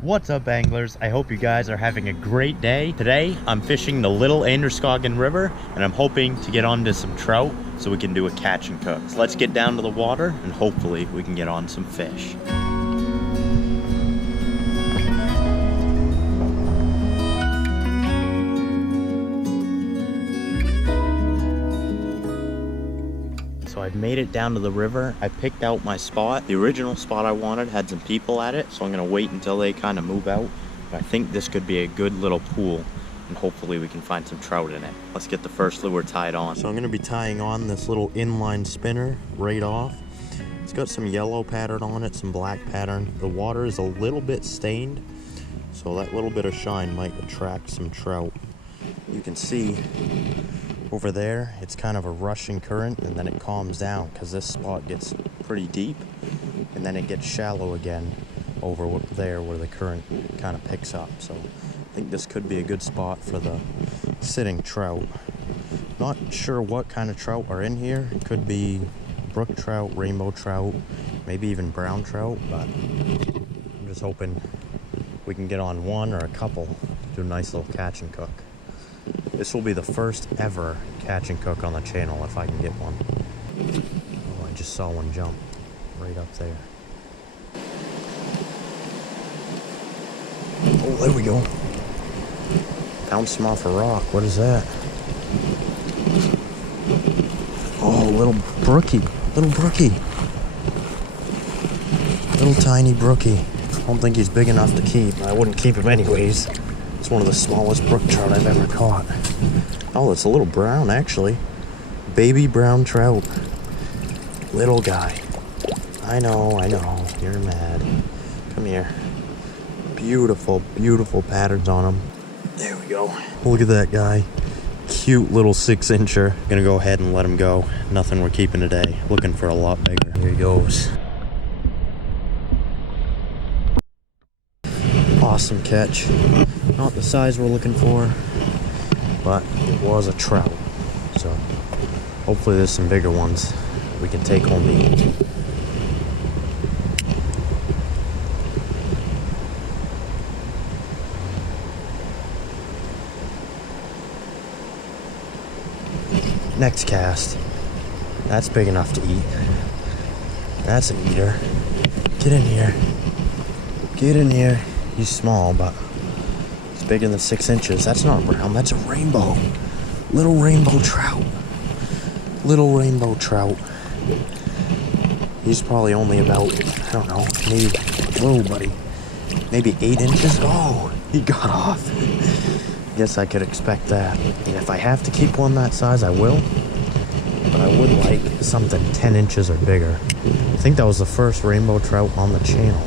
What's up, anglers? I hope you guys are having a great day. Today I'm fishing the Little Androscoggin River and I'm hoping to get onto some trout so we can do a catch and cook. So let's get down to the water and hopefully we can get on some fish. So I've made it down to the river. I picked out my spot. The original spot I wanted had some people at it, so I'm gonna wait until they kind of move out. But I think this could be a good little pool and hopefully we can find some trout in it. Let's get the first lure tied on. So I'm gonna be tying on this little inline spinner right off. It's got some yellow pattern on it, some black pattern. The water is a little bit stained, so that little bit of shine might attract some trout. You can see over there, it's kind of a rushing current and then it calms down because this spot gets pretty deep and then it gets shallow again over there where the current kind of picks up. So I think this could be a good spot for the sitting trout. Not sure what kind of trout are in here. It could be brook trout, rainbow trout, maybe even brown trout, but I'm just hoping we can get on one or a couple to do a nice little catch and cook. This will be the first ever catch and cook on the channel if I can get one. Oh, I just saw one jump right up there. Oh, there we go. Bounced him off a rock. What is that? Oh, little brookie. Little brookie. Little tiny brookie. I don't think he's big enough to keep. I wouldn't keep him anyways. It's one of the smallest brook trout I've ever caught. Oh, it's a little brown, actually. Baby brown trout. Little guy. I know, you're mad. Come here. Beautiful, beautiful patterns on him. There we go. Look at that guy. Cute little 6-incher. Gonna go ahead and let him go. Nothing we're keeping today. Looking for a lot bigger. Here he goes. Awesome catch. Not the size we're looking for, but it was a trout. So hopefully there's some bigger ones we can take home to eat. Next cast. That's big enough to eat. That's an eater. Get in here. Get in here. He's small, but he's bigger than 6 inches. That's not brown, that's a rainbow. Little rainbow trout. Little rainbow trout. He's probably only about, I don't know, maybe, whoa buddy, maybe 8 inches. Oh, he got off. Guess I could expect that. And if I have to keep one that size, I will. But I would like something 10 inches or bigger. I think that was the first rainbow trout on the channel.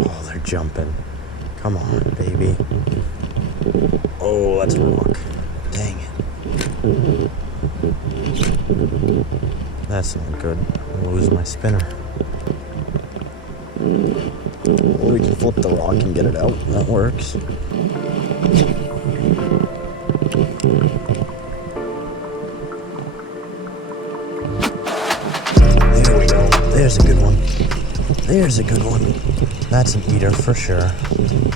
Oh, they're jumping. Come on, baby. Oh, that's a rock. Dang it. That's not good. I'm losing my spinner. Or we can flip the rock and get it out. That works. There we go. There's a good one. There's a good one. That's an eater for sure.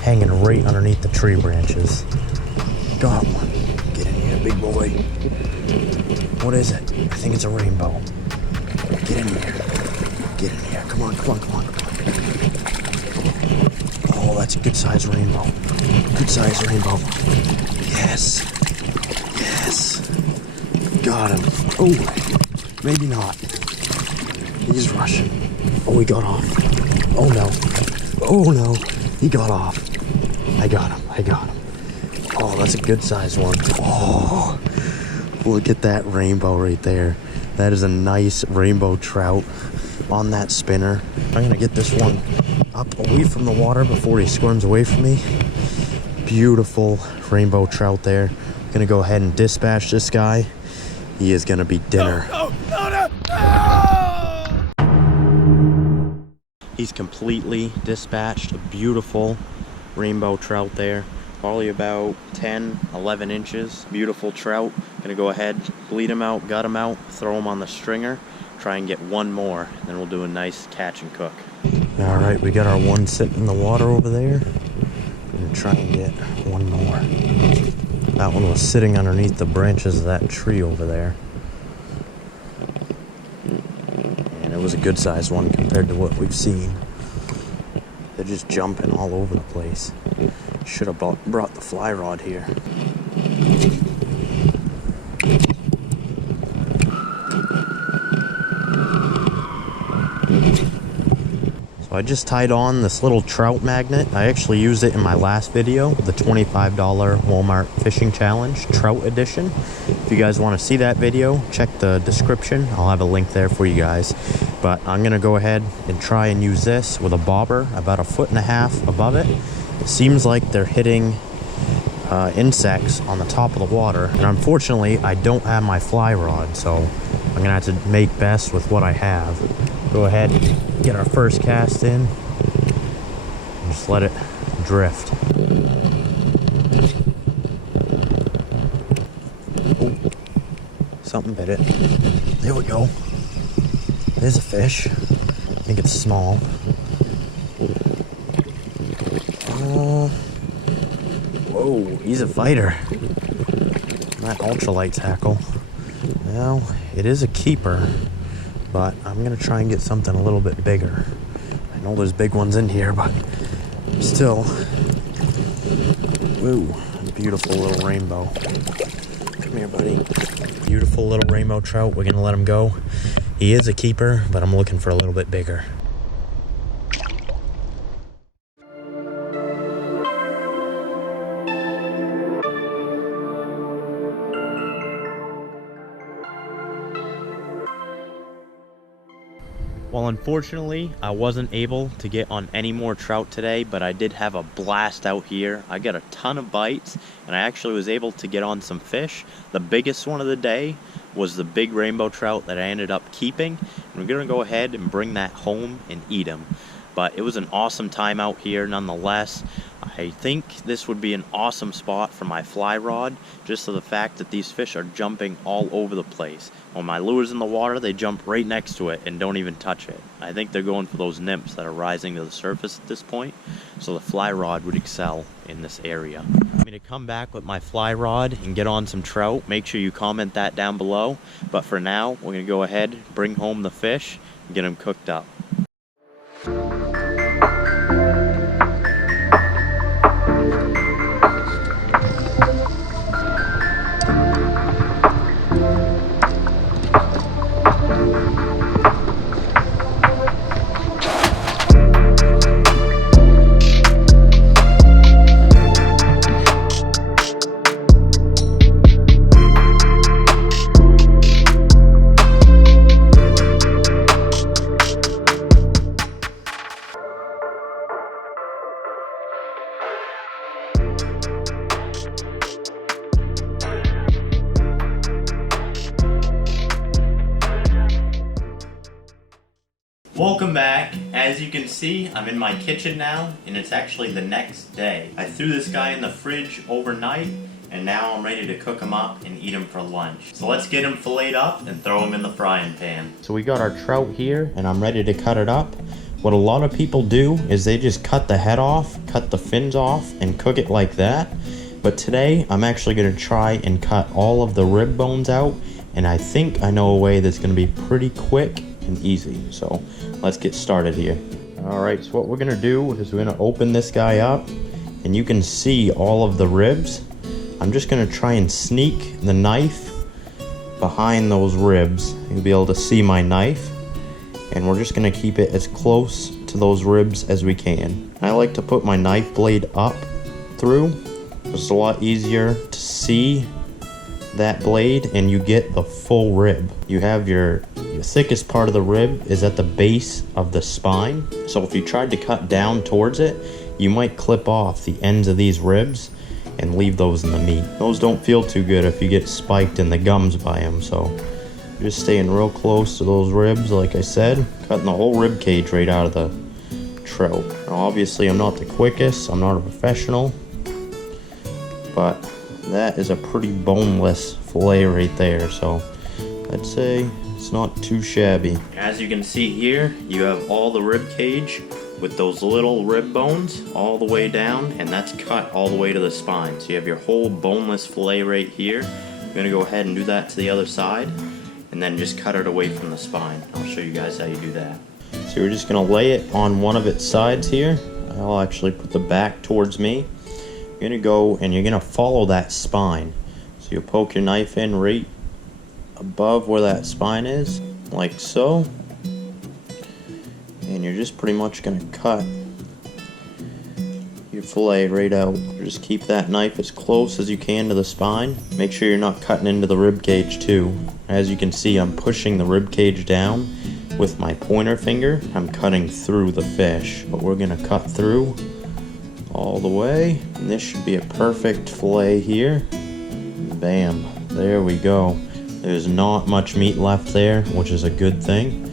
Hanging right underneath the tree branches. Got one. Get in here, big boy. What is it? I think it's a rainbow. Get in here. Get in here. Come on, come on, come on, come on. Oh, that's a good size rainbow. Good size rainbow. Yes. Yes. Got him. Oh, maybe not. He's rushing. Oh, he got off. Oh no. Oh no. He got off. I got him. I got him. Oh, that's a good size one. Oh, look at that rainbow right there. That is a nice rainbow trout on that spinner. I'm gonna get this one up away from the water before he squirms away from me. Beautiful rainbow trout there. I'm gonna go ahead and dispatch this guy. He is gonna be dinner. No. He's completely dispatched. A beautiful rainbow trout there. Probably about 10, 11 inches. Beautiful trout. Gonna go ahead, bleed him out, gut him out, throw him on the stringer, Try and get one more, and then we'll do a nice catch and cook. All right, we got our one sitting in the water over there. We're gonna try and get one more. That one was sitting underneath the branches of that tree over there. And it was a good sized one compared to what we've seen. They're just jumping all over the place. Should have brought the fly rod here. So I just tied on this little trout magnet. I actually used it in my last video, the $25 Walmart fishing challenge, trout edition. If you guys want to see that video, check the description. I'll have a link there for you guys. But I'm gonna go ahead and try and use this with a bobber about 1.5 feet above it. It seems like they're hitting insects on the top of the water, and unfortunately I don't have my fly rod, so I'm gonna have to make best with what I have. Go ahead and get our first cast in and just let it drift. Oh, something bit it. There we go. There's a fish. I think it's small. Whoa, he's a fighter. That ultralight tackle. Well, it is a keeper, but I'm gonna try and get something a little bit bigger. I know there's big ones in here, but still. Woo, beautiful little rainbow. Come here, buddy. Beautiful little rainbow trout. We're gonna let him go. He is a keeper, but I'm looking for a little bit bigger. Well, unfortunately, I wasn't able to get on any more trout today, but I did have a blast out here. I got a ton of bites, and I actually was able to get on some fish. The biggest one of the day was the big rainbow trout that I ended up keeping. And we're gonna go ahead and bring that home and eat him. But it was an awesome time out here nonetheless. I think this would be an awesome spot for my fly rod, just to the fact that these fish are jumping all over the place. When my lure's in the water, they jump right next to it and don't even touch it. I think they're going for those nymphs that are rising to the surface at this point, so the fly rod would excel in this area. I'm going to come back with my fly rod and get on some trout. Make sure you comment that down below. But for now, we're going to go ahead, bring home the fish, and get them cooked up. Welcome back. As you can see, I'm in my kitchen now, and it's actually the next day. I threw this guy in the fridge overnight, and now I'm ready to cook him up and eat him for lunch. So let's get him filleted up and throw him in the frying pan. So we got our trout here, and I'm ready to cut it up. What a lot of people do is they just cut the head off, cut the fins off, and cook it like that. But today, I'm actually gonna try and cut all of the rib bones out, and I think I know a way that's gonna be pretty quick and easy. So let's get started here. All right, so what we're gonna do is we're gonna open this guy up, and you can see all of the ribs. I'm just gonna try and sneak the knife behind those ribs. You'll be able to see my knife, and we're just gonna keep it as close to those ribs as we can. I like to put my knife blade up through. It's a lot easier to see that blade, and you get the full rib. You have your thickest part of the rib is at the base of the spine. So if you tried to cut down towards it, you might clip off the ends of these ribs and leave those in the meat. Those don't feel too good if you get spiked in the gums by them. So just staying real close to those ribs, like I said, cutting the whole rib cage right out of the trout. Now obviously I'm not the quickest, I'm not a professional, but that is a pretty boneless fillet right there. So I'd say It's not too shabby. As you can see here, you have all the rib cage with those little rib bones all the way down, and that's cut all the way to the spine. So you have your whole boneless fillet right here. I'm gonna go ahead and do that to the other side, and then just cut it away from the spine. I'll show you guys how you do that. So we're just gonna lay it on one of its sides here. I'll actually put the back towards me. You're gonna go and you're gonna follow that spine. So you'll poke your knife in right above where that spine is, like so. And you're just pretty much gonna cut your fillet right out. Just keep that knife as close as you can to the spine. Make sure you're not cutting into the rib cage too. As you can see, I'm pushing the rib cage down with my pointer finger. I'm cutting through the fish, but we're gonna cut through all the way. And this should be a perfect fillet here. Bam, there we go. There's not much meat left there, which is a good thing.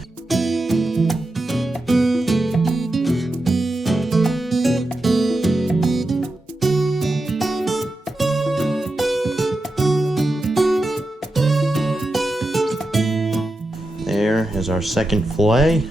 There is our second fillet.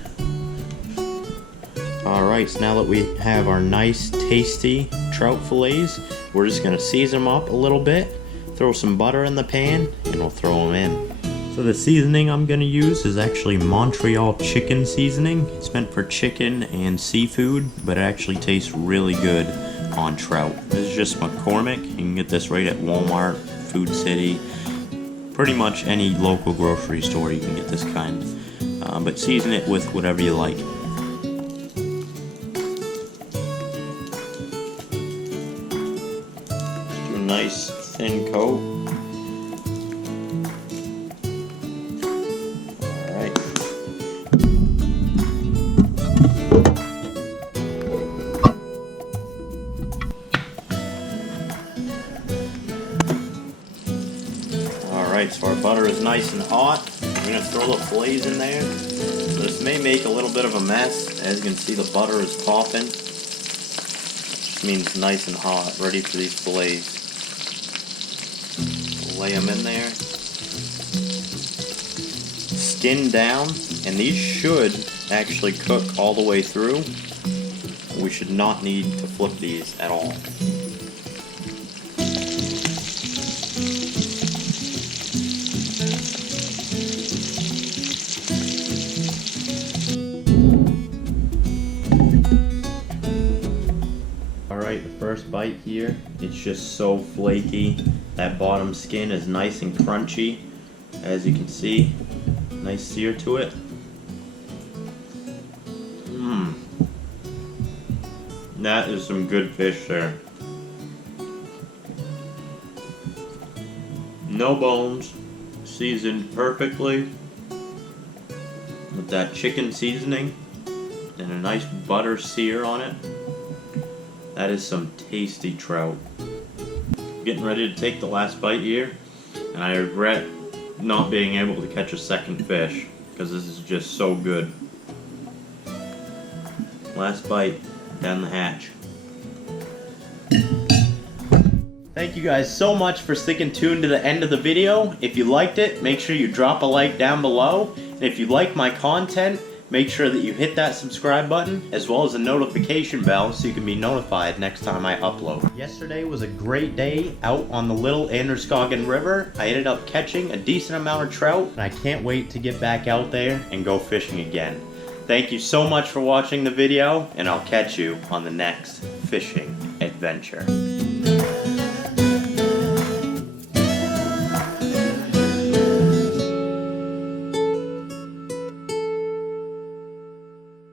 Alright, so now that we have our nice tasty trout fillets, we're just going to season them up a little bit, throw some butter in the pan, and we'll throw them in. So the seasoning I'm going to use is actually Montreal chicken seasoning. It's meant for chicken and seafood, but it actually tastes really good on trout. This is just McCormick. You can get this right at Walmart, Food City, pretty much any local grocery store you can get this kind. But season it with whatever you like. Do a nice thin coat. Alright. Alright, so our butter is nice and hot. We're going to throw the fillets in there. So this may make a little bit of a mess. As you can see, the butter is popping. Which means nice and hot, ready for these fillets. We'll lay them in there. Skin down, and these should actually cook all the way through. We should not need to flip these at all. Alright, the first bite here, it's just so flaky. That bottom skin is nice and crunchy. As you can see, nice sear to it. That is some good fish there. No bones, seasoned perfectly with that chicken seasoning and a nice butter sear on it. That is some tasty trout. Getting ready to take the last bite here, and I regret not being able to catch a second fish because this is just so good. Last bite down the hatch. Thank you guys so much for sticking tuned to the end of the video. If you liked it, make sure you drop a like down below. And if you like my content, make sure that you hit that subscribe button as well as the notification bell so you can be notified next time I upload. Yesterday was a great day out on the Little Androscoggin River. I ended up catching a decent amount of trout, and I can't wait to get back out there and go fishing again. Thank you so much for watching the video, and I'll catch you on the next fishing adventure.